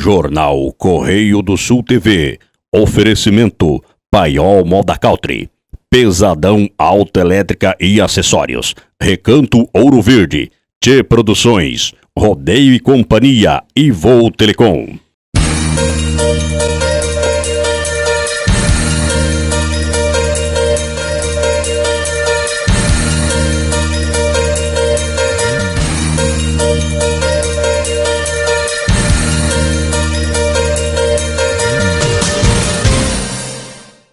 Jornal Correio do Sul TV. Oferecimento Paiol Moda Country, Pesadão Autoelétrica e Acessórios, Recanto Ouro Verde, Tchê Produções, Rodeio e Companhia e Voo Telecom.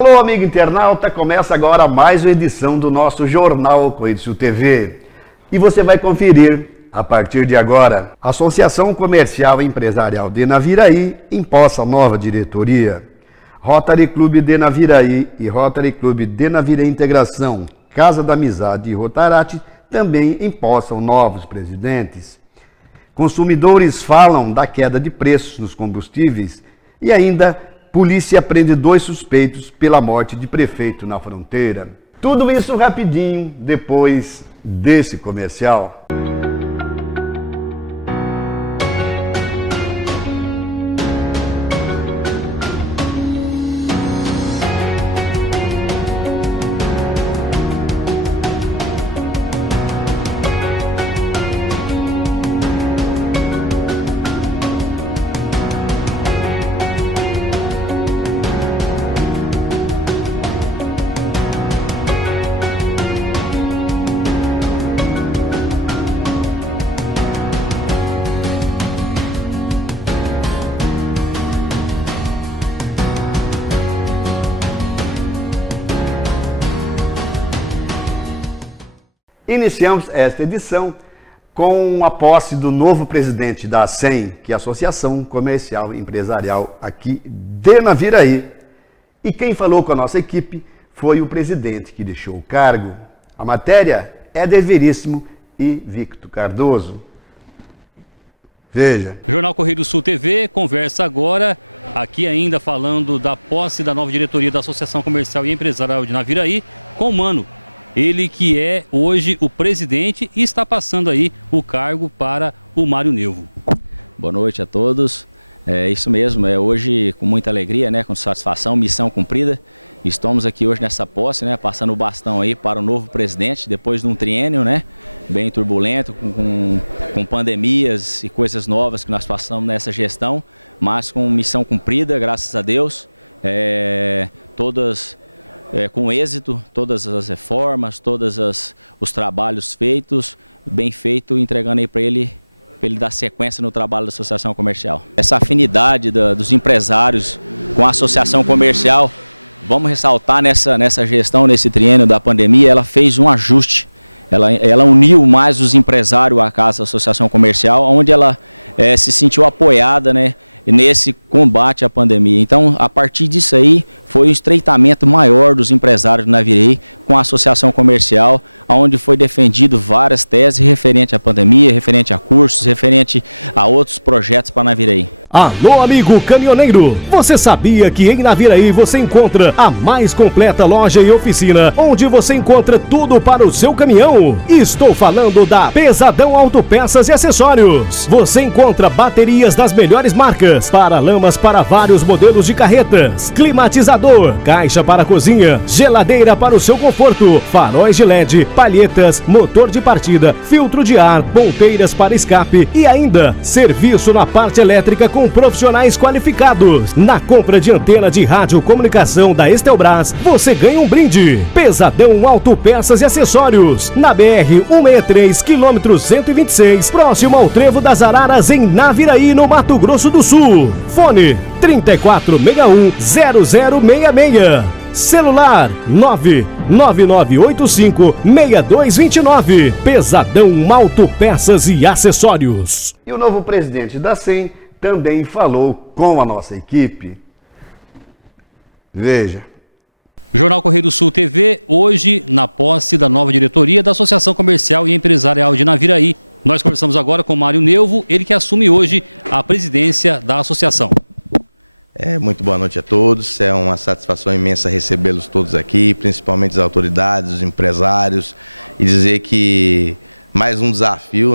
Alô, amigo internauta, começa agora mais uma edição do nosso Jornal Correio do Sul TV. E você vai conferir, a partir de agora, a Associação Comercial e Empresarial de Naviraí imposta nova diretoria. Rotary Clube de Naviraí e Rotary Clube de Naviraí Integração, Casa da Amizade e Rotarate também impostam novos presidentes. Consumidores falam da queda de preços nos combustíveis e ainda polícia prende 2 suspeitos pela morte de prefeito na fronteira. Tudo isso rapidinho depois desse comercial. Iniciamos esta edição com a posse do novo presidente da ACEM, que é a Associação Comercial e Empresarial aqui de Naviraí. E quem falou com a nossa equipe foi o presidente que deixou o cargo. A matéria é de Veríssimo e Victor Cardoso. Veja. Jornal Correio do Sul TV conversa agora, aqui ainda falando da posse da nova diretoria da Associação Comercial e Empresarial de Naviraí, com o Mano. Ele que é hoje o presidente e está passando aí o cargo para o Mário Neuvo. Boa noite a todos. É isso mesmo, hoje com muita alegria, com satisfação, missão cumprida. Estamos aqui hoje nessa posse, passando o bastão aí para o novo presidente, depois de um triênio, bem turbulento, com pandemias e coisas novas que nós passamos nessa gestão, mas com missão cumprida, graças a Deus, com êxito, todas as reformas, todos os trabalhos feitos, bem feito, entregando aí para ele dar sequência no trabalho da Associação Comercial. Essa afinidade dos empresários com a Associação Comercial, vamos ressaltar nessa gestão, nesse triênio da pandemia, ela fez um ajuste. Ela uniu mais os empresários à casa da Associação Comercial, onde ela se sentiu apoiada, nesse combate à pandemia. Então, a partir disso aí, foi um estreitamento maior dos empresários de Naviraí com a Associação Comercial, onde foi defendido várias teses referente à pandemia, referente a cursos, referente a outros projetos para Naviraí. Alô, amigo caminhoneiro! Você sabia que em Naviraí você encontra a mais completa loja e oficina, onde você encontra tudo para o seu caminhão? Estou falando da Pesadão Autopeças e Acessórios. Você encontra baterias das melhores marcas, paralamas para vários modelos de carretas, climatizador, caixa para cozinha, geladeira para o seu conforto, faróis de LED, palhetas, motor de partida, filtro de ar, ponteiras para escape e ainda serviço na parte elétrica com profissionais qualificados. Na compra de antena de radiocomunicação da Estelbras, você ganha um brinde. Pesadão Autopeças e Acessórios, na BR-163, quilômetro 126, próximo ao Trevo das Araras, em Naviraí, no Mato Grosso do Sul. Fone 3461-0066. Celular 99985-6229. Pesadão Autopeças e Acessórios. E o novo presidente da ACEM também falou com a nossa equipe. Veja. Jornal Correio do Sul TV, hoje na posse da nova diretoria da Associação Comercial e Empresarial de Naviraí. Nós conversamos agora com o Mário Neuvo, ele que assume hoje a presidência da associação. Muito boa noite a todos, é uma satisfação imensa recebê-los todos aqui, principalmente as autoridades, os empresários, e dizer que mais um desafio,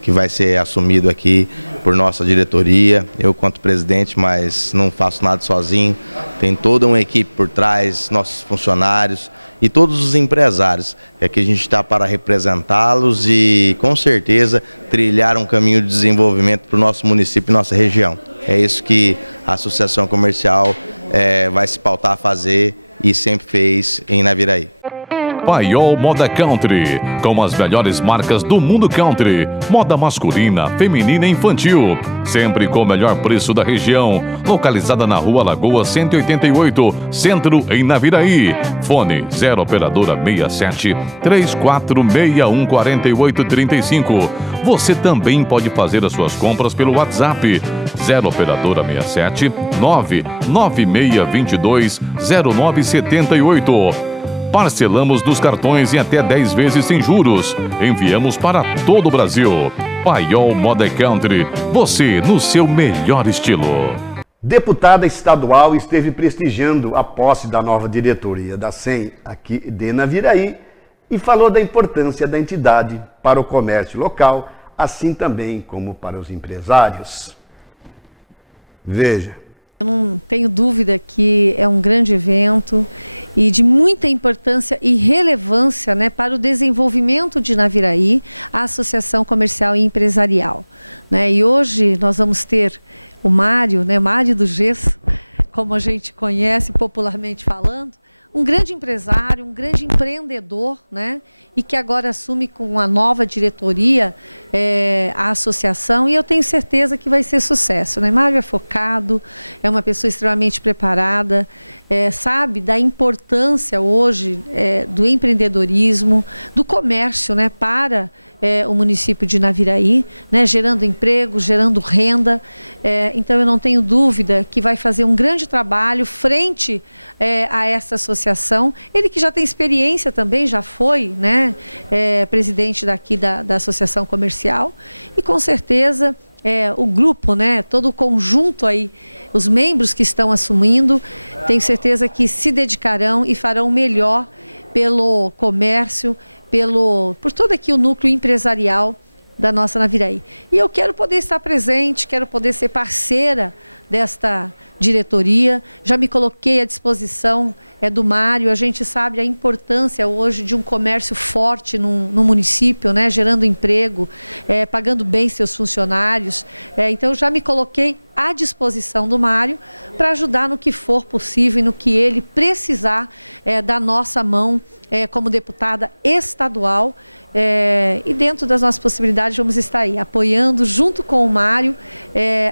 que vai ser assumido aqui por nossa diretoria, eu quanto presidente, mas não faço nada sozinho, tem toda uma equipe por trás, nossos funcionários e todos os empresários, que aqui a gente está para representá-los e com certeza trilhar um caminho de desenvolvimento para o nosso município e nossa região. É isso que a Associação Comercial vai se pautar a fazer e sempre fez em Naviraí. Paiol Moda Country, com as melhores marcas do mundo country, moda masculina, feminina e infantil, sempre com o melhor preço da região, localizada na Rua Lagoa 188, Centro, em Naviraí. Fone 0 operadora 67 3461 4835. Você também pode fazer as suas compras pelo WhatsApp 0 operadora 67 99622 0978. Parcelamos nos cartões em até 10 vezes sem juros. Enviamos para todo o Brasil. Paiol Moda Country, você no seu melhor estilo. Deputada estadual esteve prestigiando a posse da nova diretoria da SEM aqui de Naviraí e falou da importância da entidade para o comércio local, assim também como para os empresários. Veja. Eu não tenho dúvida que é um grande evento e de muita importância e relevância, né, para o desenvolvimento de Naviraí, a Associação Comercial e Empresarial. Né? E hoje nós vamos ter o Mário, né, Mário do Gesso, como a gente conhece popularmente falando, um grande empresário, um grande empreendedor, né? E que agora assume com a nova diretoria a associação, e eu tenho certeza que vai ser sucesso, né? Mário é focado, é uma pessoa extremamente preparada, sabe da importância hoje do empreendedorismo, do comércio, né? Para o município de Naviraí, né? Gerando emprego, gerando renda. Então eu não tenho dúvida que vai fazer um grande trabalho frente a essa associação. Ele que já tem experiência também, já foi, né? Presidente daqui da Associação Comercial, e com certeza o grupo, né? Todo o conjunto aí, os membros que estão assumindo, tenho certeza que se dedicarão e farão o melhor pelo comércio, por todo aqui o núcleo empresarial da nossa Naviraí. E eu quero poder estar presente, quero poder ser parceira desta diretoria, já me coloquei à disposição do Mário. A gente sabe a importância hoje de um comércio forte no município, né, gerando emprego, pagando bem seus funcionários. Então eu já me coloquei à disposição do Mário para ajudar no que for possível e no que ele precisar da nossa mão como deputada estadual. E dentro das nossas possibilidades vamos estar aí apoiando junto com o Mário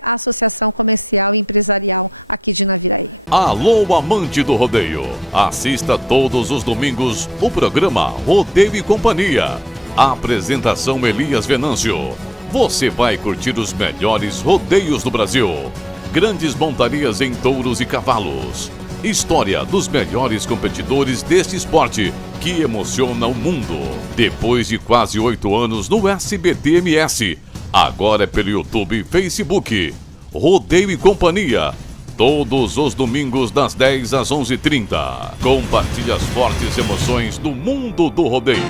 a Associação Comercial e Empresarial aqui de Naviraí. Alô, amante do rodeio! Assista todos os domingos o programa Rodeio e Companhia. Apresentação Elias Venâncio. Você vai curtir os melhores rodeios do Brasil. Grandes montarias em touros e cavalos. História dos melhores competidores deste esporte que emociona o mundo. Depois de quase 8 anos no SBT-MS, agora é pelo YouTube e Facebook. Rodeio e Companhia, todos os domingos das 10 às 11h30. Compartilhe as fortes emoções do mundo do rodeio.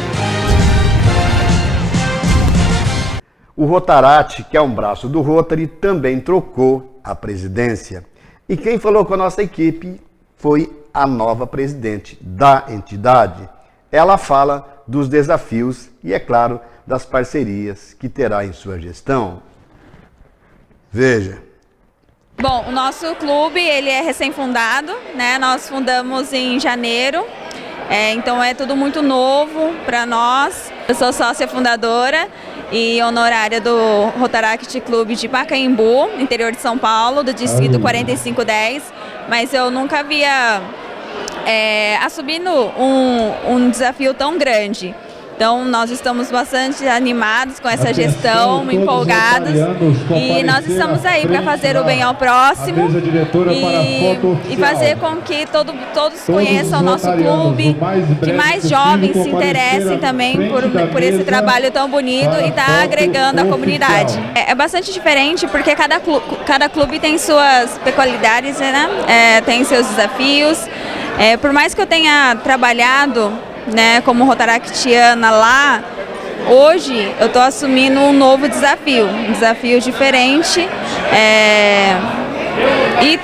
O Rotarate, que é um braço do Rotary, também trocou a presidência. E quem falou com a nossa equipe foi a nova presidente da entidade. Ela fala dos desafios e, é claro, das parcerias que terá em sua gestão. Veja. Bom, o nosso clube ele é recém-fundado, né? Nós fundamos em janeiro, então é tudo muito novo para nós. Eu sou sócia fundadora e honorária do Rotaract Clube de Pacaembu, interior de São Paulo, do distrito 4510, mas eu nunca havia assumindo um desafio tão grande. Então nós estamos bastante animados com essa gestão, empolgados, e nós estamos aí para fazer o bem ao próximo e fazer com que todos conheçam o nosso clube, que mais jovens se interessem também por esse trabalho tão bonito e está agregando a comunidade. É bastante diferente porque cada clube tem suas peculiaridades, né? Tem seus desafios. Por mais que eu tenha trabalhado, né, como rotaractiana lá, hoje eu estou assumindo um novo desafio, um desafio diferente. E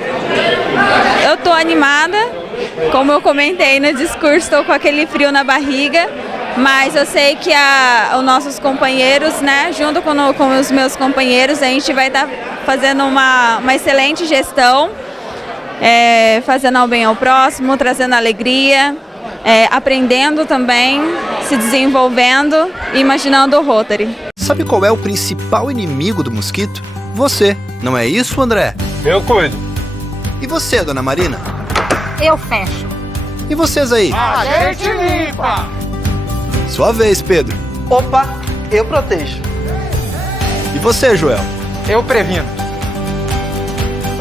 eu estou animada, como eu comentei no discurso, estou com aquele frio na barriga, mas eu sei que os nossos companheiros, né, junto com os meus companheiros, a gente vai estar fazendo uma excelente gestão, fazendo o bem ao próximo, trazendo alegria, aprendendo também, se desenvolvendo e imaginando o Rotary. Sabe qual é o principal inimigo do mosquito? Você, não é isso, André? Eu cuido. E você, dona Marina? Eu fecho. E vocês aí? A gente limpa. Sua vez, Pedro. Opa, eu protejo. E você, Joel? Eu previno.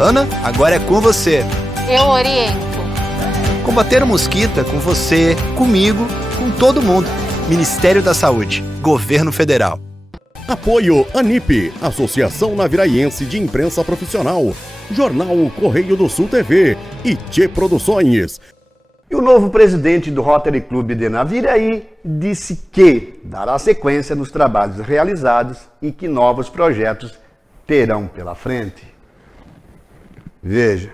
Ana, agora é com você. Eu oriento. Combater o mosquito é com você, comigo, com todo mundo. Ministério da Saúde, Governo Federal. Apoio ANIP, Associação Naviraiense de Imprensa Profissional, Jornal Correio do Sul TV e Tchê Produções. E o novo presidente do Rotary Clube de Naviraí disse que dará sequência nos trabalhos realizados e que novos projetos terão pela frente. Veja.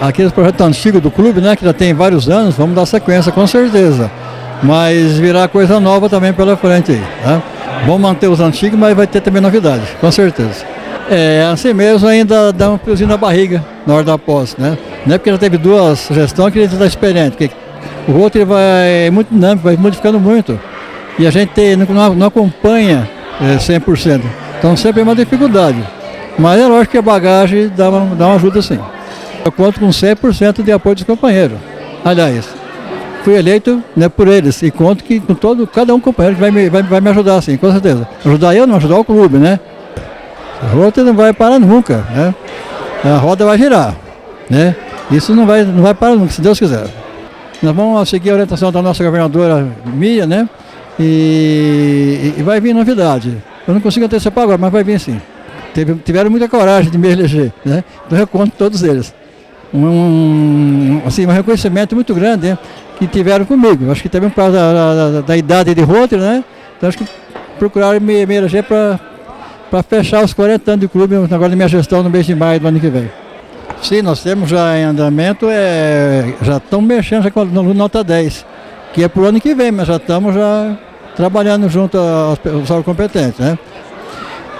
Aqueles projetos antigos do clube, né, que já tem vários anos, vamos dar sequência com certeza. Mas virá coisa nova também pela frente aí, né? Vamos manter os antigos, mas vai ter também novidades, com certeza. Assim mesmo ainda dá um friozinho na barriga na hora da posse, né? Não é porque já teve duas gestões que ele está experiente, porque o outro ele vai muito dinâmico, vai modificando muito. E a gente não acompanha 100%, então sempre é uma dificuldade. Mas é lógico que a bagagem dá uma ajuda sim. Eu conto com 100% de apoio dos companheiros. Aliás, fui eleito, né, por eles e conto que com cada um companheiro que vai me ajudar, sim, com certeza. Ajudar eu, não ajudar o clube, né? A rota não vai parar nunca, né? A roda vai girar, né? Isso não vai parar nunca, se Deus quiser. Nós vamos seguir a orientação da nossa governadora Mia, né? E vai vir novidade. Eu não consigo antecipar agora, mas vai vir sim. Tiveram muita coragem de me eleger, né? Então eu conto todos eles. Um reconhecimento muito grande, né, que tiveram comigo. Acho que também por causa da idade de Rotary, né? Então acho que procuraram me eleger para fechar os 40 anos de clube agora da minha gestão no mês de maio do ano que vem. Sim, nós temos já em andamento, já estamos mexendo já com no nota 10, que é para o ano que vem, mas já estamos trabalhando junto aos órgãos competentes, né?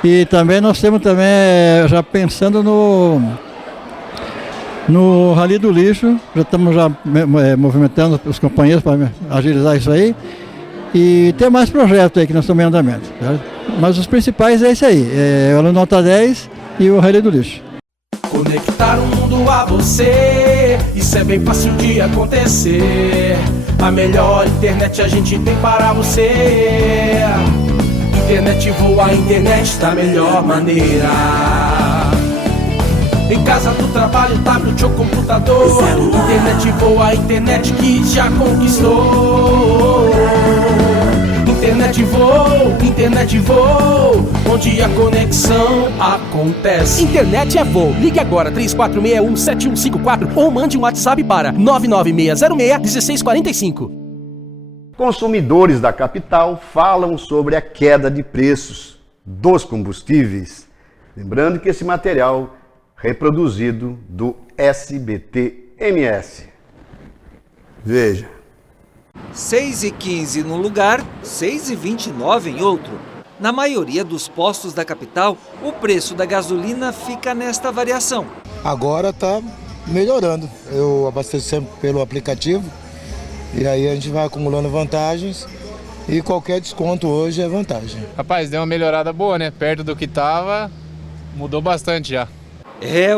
E também nós temos já pensando no Rally do Lixo, já estamos movimentando os companheiros para agilizar isso aí. E tem mais projetos aí que nós estamos em andamento. Tá? Mas os principais é esse aí, o Nota 10 e o Rally do Lixo. Conectar o mundo a você, isso é bem fácil de acontecer. A melhor internet a gente tem para você. Internet voa, a internet da melhor maneira. Em casa, no trabalho, tablet ou computador. Internet voa, a internet que já conquistou. Internet voa, onde a conexão acontece. Internet é voo. Ligue agora 34617154 ou mande um WhatsApp para 996061645. Consumidores da capital falam sobre a queda de preços dos combustíveis. Lembrando que esse material reproduzido do SBT-MS. Veja. 6,15 num lugar, 6,29 em outro. Na maioria dos postos da capital, o preço da gasolina fica nesta variação. Agora está melhorando. Eu abasteço sempre pelo aplicativo e aí a gente vai acumulando vantagens e qualquer desconto hoje é vantagem. Rapaz, deu uma melhorada boa, né? Perto do que estava, mudou bastante já.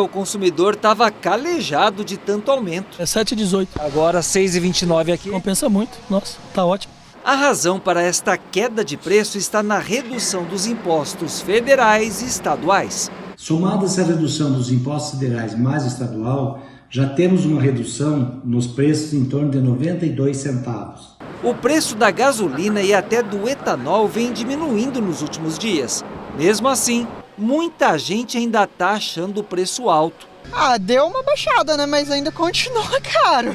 O consumidor estava calejado de tanto aumento. É 7,18. Agora 6,29 aqui. Compensa muito. Nossa, tá ótimo. A razão para esta queda de preço está na redução dos impostos federais e estaduais. Somadas à redução dos impostos federais mais estadual, já temos uma redução nos preços em torno de 92 centavos. O preço da gasolina e até do etanol vem diminuindo nos últimos dias. Mesmo assim, muita gente ainda está achando o preço alto. Deu uma baixada, né? Mas ainda continua caro.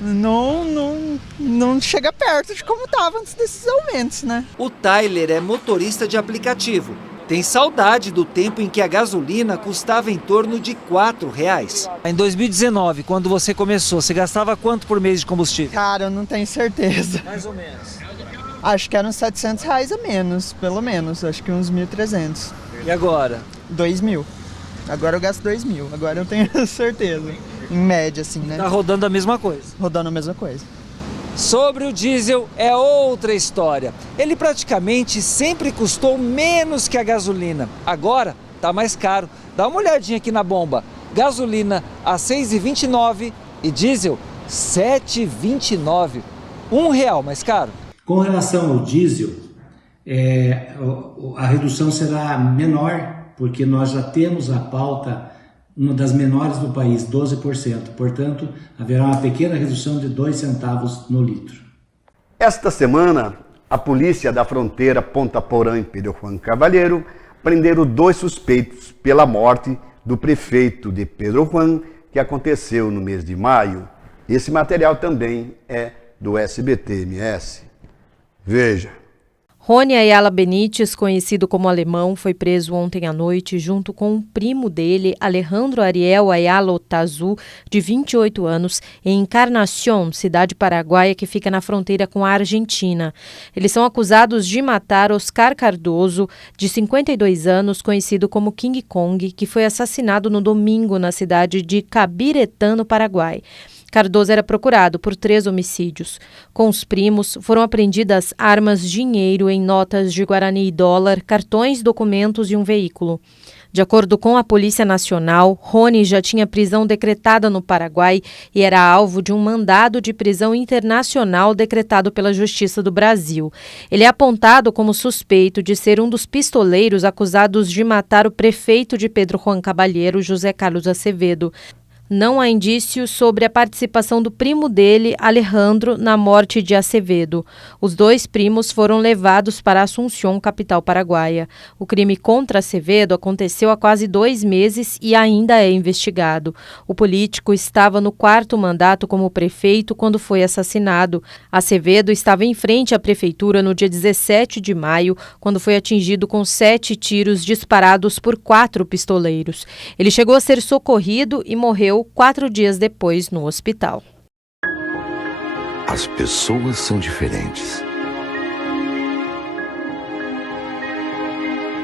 não chega perto de como estava antes desses aumentos, né? O Tyler é motorista de aplicativo. Tem saudade do tempo em que a gasolina custava em torno de R$4. Em 2019, quando você começou, você gastava quanto por mês de combustível? Cara, eu não tenho certeza. Mais ou menos. Acho que eram R$700 a menos, pelo menos. Acho que uns 1.300. E agora? 2.000. Agora eu gasto 2.000. Agora eu tenho certeza. Em média, assim, né? Tá rodando a mesma coisa? Rodando a mesma coisa. Sobre o diesel é outra história. Ele praticamente sempre custou menos que a gasolina. Agora tá mais caro. Dá uma olhadinha aqui na bomba. Gasolina a R$ 6,29 e diesel R$ 7,29. R$1 mais caro. Com relação ao diesel, a redução será menor, porque nós já temos a pauta, uma das menores do país, 12%. Portanto, haverá uma pequena redução de 2 centavos no litro. Esta semana, a polícia da fronteira Ponta Porã em Pedro Juan Cavalheiro prenderam 2 suspeitos pela morte do prefeito de Pedro Juan, que aconteceu no mês de maio. Esse material também é do SBT-MS. Veja. Rony Ayala Benítez, conhecido como Alemão, foi preso ontem à noite junto com um primo dele, Alejandro Ariel Ayala Otazu, de 28 anos, em Encarnación, cidade paraguaia que fica na fronteira com a Argentina. Eles são acusados de matar Oscar Cardoso, de 52 anos, conhecido como King Kong, que foi assassinado no domingo na cidade de Cabiretã, no Paraguai. Cardoso era procurado por 3 homicídios. Com os primos, foram apreendidas armas, dinheiro em notas de Guarani e dólar, cartões, documentos e um veículo. De acordo com a Polícia Nacional, Rony já tinha prisão decretada no Paraguai e era alvo de um mandado de prisão internacional decretado pela Justiça do Brasil. Ele é apontado como suspeito de ser um dos pistoleiros acusados de matar o prefeito de Pedro Juan Cavalheiro, José Carlos Acevedo. Não há indícios sobre a participação do primo dele, Alejandro, na morte de Acevedo. Os 2 primos foram levados para Assunción, capital paraguaia. O crime contra Acevedo aconteceu há quase 2 meses e ainda é investigado. O político estava no 4º mandato como prefeito quando foi assassinado. Acevedo estava em frente à prefeitura no dia 17 de maio, quando foi atingido com 7 tiros disparados por 4 pistoleiros. Ele chegou a ser socorrido e morreu 4 dias depois no hospital. As pessoas são diferentes.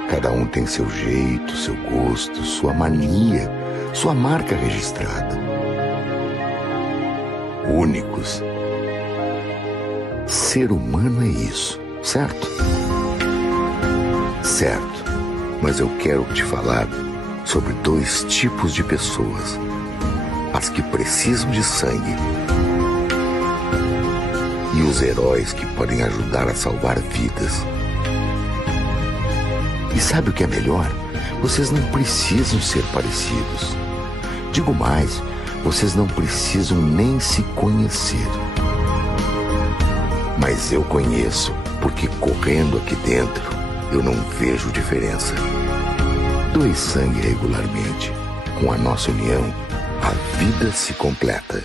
Cada um tem seu jeito, seu gosto, sua mania, sua marca registrada. Únicos. Ser humano é isso, certo? Certo. Mas eu quero te falar sobre 2 tipos de pessoas. As que precisam de sangue e os heróis que podem ajudar a salvar vidas. E sabe o que é melhor? Vocês não precisam ser parecidos. Digo mais, vocês não precisam nem se conhecer. Mas eu conheço, porque correndo aqui dentro, eu não vejo diferença. Doe sangue regularmente. Com a nossa união, a vida se completa.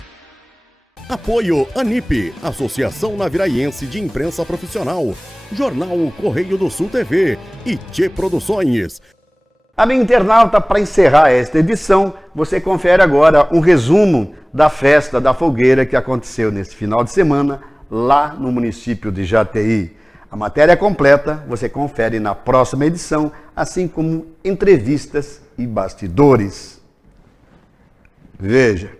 Apoio ANIP, Associação Naviraiense de Imprensa Profissional, Jornal Correio do Sul TV e Tchê Produções. Amigo internauta, para encerrar esta edição, você confere agora um resumo da festa da fogueira que aconteceu nesse final de semana lá no município de Jataí. A matéria completa você confere na próxima edição, assim como entrevistas e bastidores. Veja.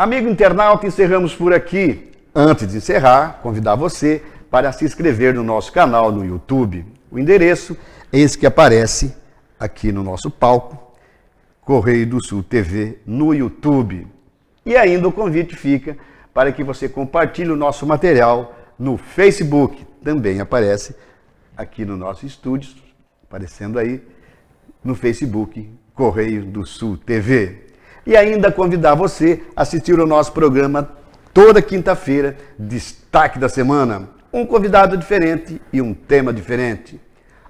Amigo internauta, encerramos por aqui. Antes de encerrar, convidar você para se inscrever no nosso canal no YouTube. O endereço é esse que aparece aqui no nosso palco, Correio do Sul TV no YouTube. E ainda o convite fica para que você compartilhe o nosso material no Facebook. Também aparece aqui no nosso estúdio, aparecendo aí no Facebook, Correio do Sul TV. E ainda convidar você a assistir o nosso programa toda quinta-feira, Destaque da Semana. Um convidado diferente e um tema diferente.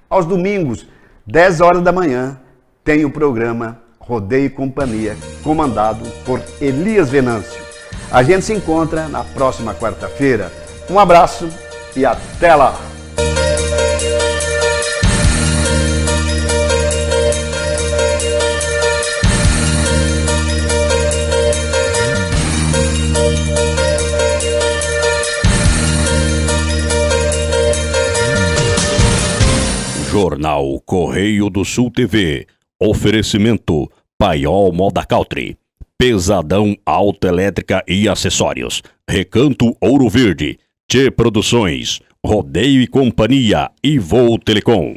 Aos domingos, 10 horas da manhã, tem o programa Rodeio e Companhia, comandado por Elias Venâncio. A gente se encontra na próxima quarta-feira. Um abraço e até lá! Jornal Correio do Sul TV. Oferecimento Paiol Moda Country. Pesadão Autoelétrica e Acessórios. Recanto Ouro Verde. Tchê Produções. Rodeio e Companhia e Voo Telecom.